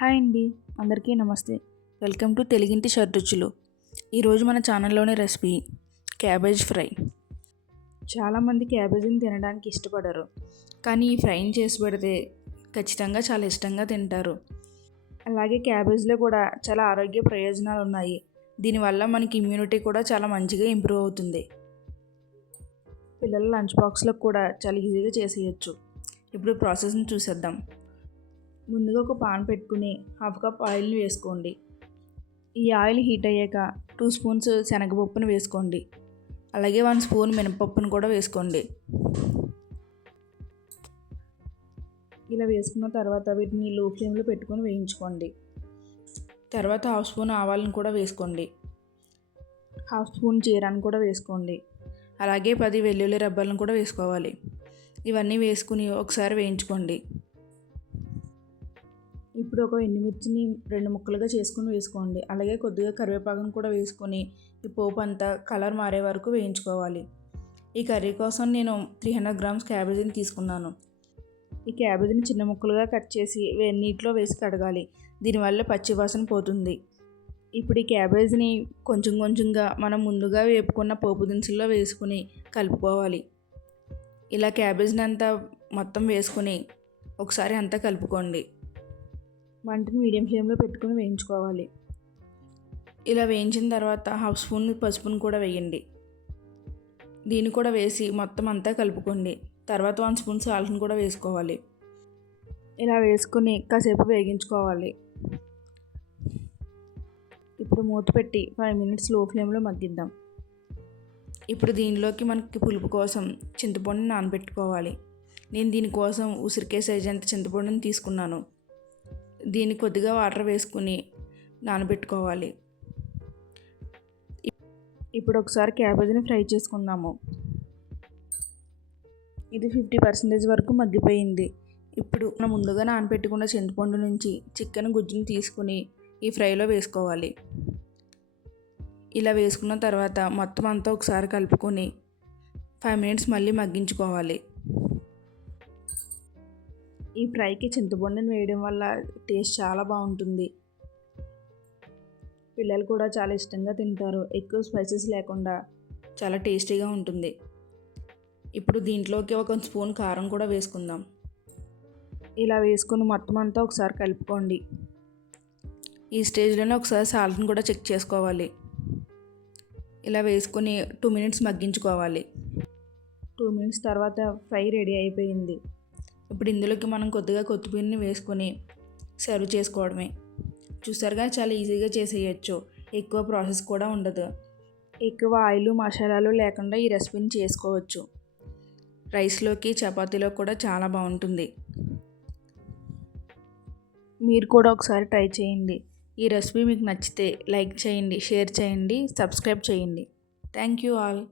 Hi అండి అందరికీ నమస్తే. వెల్కమ్ టు తెలుగింటి షడ్రుచులు ఈరోజు మన ఛానల్లోని రెసిపీ క్యాబేజ్ ఫ్రై. చాలామంది క్యాబేజీని తినడానికి ఇష్టపడరు కానీ ఈ ఫ్రైని చేసి పెడితే ఖచ్చితంగా చాలా ఇష్టంగా తింటారు. అలాగే క్యాబేజ్లో కూడా చాలా ఆరోగ్య ప్రయోజనాలు ఉన్నాయి. దీనివల్ల మనకి ఇమ్యూనిటీ కూడా చాలా మంచిగా ఇంప్రూవ్ అవుతుంది. పిల్లల లంచ్ బాక్స్లో కూడా చాలా ఈజీగా చేసేయచ్చు. ఇప్పుడు ప్రాసెస్ని చూసేద్దాం. ముందుగా ఒక పాన్ పెట్టుకుని హాఫ్ కప్ ఆయిల్ని వేసుకోండి. ఈ ఆయిల్ హీట్ అయ్యాక టూ స్పూన్స్ శనగపప్పును వేసుకోండి. అలాగే వన్ స్పూన్ మినపప్పును కూడా వేసుకోండి. ఇలా వేసుకున్న తర్వాత వీటిని లో ఫ్లేమ్లో పెట్టుకొని వేయించుకోండి. తర్వాత హాఫ్ స్పూన్ ఆవాలను కూడా వేసుకోండి. హాఫ్ స్పూన్ జీరాన్ని కూడా వేసుకోండి. అలాగే పది వెల్లుల్లి రబ్బలను కూడా వేసుకోవాలి. ఇవన్నీ వేసుకుని ఒకసారి వేయించుకోండి. ఇప్పుడు ఒక ఎండుమిర్చిని రెండు ముక్కలుగా చేసుకుని వేసుకోండి. అలాగే కొద్దిగా కరివేపాకును కూడా వేసుకొని ఈ పోపు అంతా కలర్ మారే వరకు వేయించుకోవాలి. ఈ కర్రీ కోసం నేను త్రీ హండ్రెడ్ గ్రామ్స్ క్యాబేజీని తీసుకున్నాను. ఈ క్యాబేజీని చిన్న ముక్కలుగా కట్ చేసి నీటిలో వేసి కడగాలి. దీనివల్ల పచ్చివాసన పోతుంది. ఇప్పుడు ఈ క్యాబేజీని కొంచెం కొంచెంగా మనం ముందుగా వేపుకున్న పోపు దినుసుల్లో వేసుకుని కలుపుకోవాలి. ఇలా క్యాబేజీని అంతా మొత్తం వేసుకుని ఒకసారి అంతా కలుపుకోండి. మంటను మీడియం ఫ్లేమ్లో పెట్టుకుని వేయించుకోవాలి. ఇలా వేయించిన తర్వాత హాఫ్ స్పూన్ పసుపును కూడా వేయండి. దీన్ని కూడా వేసి మొత్తం అంతా కలుపుకోండి. తర్వాత వన్ స్పూన్ సాల్ట్ని కూడా వేసుకోవాలి. ఇలా వేసుకుని కాసేపు వేగించుకోవాలి. ఇప్పుడు మూత పెట్టి ఫైవ్ మినిట్స్లో ఫ్లేమ్లో మగ్గిద్దాం. ఇప్పుడు దీనిలోకి మనకి పులుపు కోసం చింతపండుని నానబెట్టుకోవాలి. నేను దీనికోసం ఉసిరికే సైజ్ అంత చింతపండుని తీసుకున్నాను. దీన్ని కొద్దిగా వాటర్ వేసుకుని నానబెట్టుకోవాలి. ఇప్పుడు ఒకసారి క్యాబేజీని ఫ్రై చేసుకుందాము. ఇది ఫిఫ్టీ పర్సెంటేజ్ వరకు మగ్గిపోయింది. ఇప్పుడు మనం ముందుగా నానబెట్టుకున్న చింతపండు నుంచి చికెన్ గుజ్జుని తీసుకుని ఈ ఫ్రైలో వేసుకోవాలి. ఇలా వేసుకున్న తర్వాత మొత్తం అంతా ఒకసారి కలుపుకొని ఫైవ్ మినిట్స్ మళ్ళీ మగ్గించుకోవాలి. ఈ ఫ్రైకి చింతపండుని వేయడం వల్ల టేస్ట్ చాలా బాగుంటుంది. పిల్లలు కూడా చాలా ఇష్టంగా తింటారు. ఎక్కువ స్పైసెస్ లేకుండా చాలా టేస్టీగా ఉంటుంది. ఇప్పుడు దీంట్లోకి ఒక స్పూన్ కారం కూడా వేసుకుందాం. ఇలా వేసుకుని మొత్తం అంతా ఒకసారి కలుపుకోండి. ఈ స్టేజ్లోనే ఒకసారి సాల్ట్ని కూడా చెక్ చేసుకోవాలి. ఇలా వేసుకొని టూ మినిట్స్ మగ్గించుకోవాలి. టూ మినిట్స్ తర్వాత ఫ్రై రెడీ అయిపోయింది. ఇప్పుడు ఇందులోకి మనం కొద్దిగా కొత్తిమీరని వేసుకొని సర్వ్ చేసుకోవడమే. చూసారుగా చాలా ఈజీగా చేసేయచ్చు. ఎక్కువ ప్రాసెస్ కూడా ఉండదు. ఎక్కువ ఆయిల్ మసాలాలు లేకుండా ఈ రెసిపీని చేసుకోవచ్చు. రైస్లోకి చపాతీలో కూడా చాలా బాగుంటుంది. మీరు కూడా ఒకసారి ట్రై చేయండి. ఈ రెసిపీ మీకు నచ్చితే లైక్ చేయండి షేర్ చేయండి సబ్స్క్రైబ్ చేయండి. Thank you all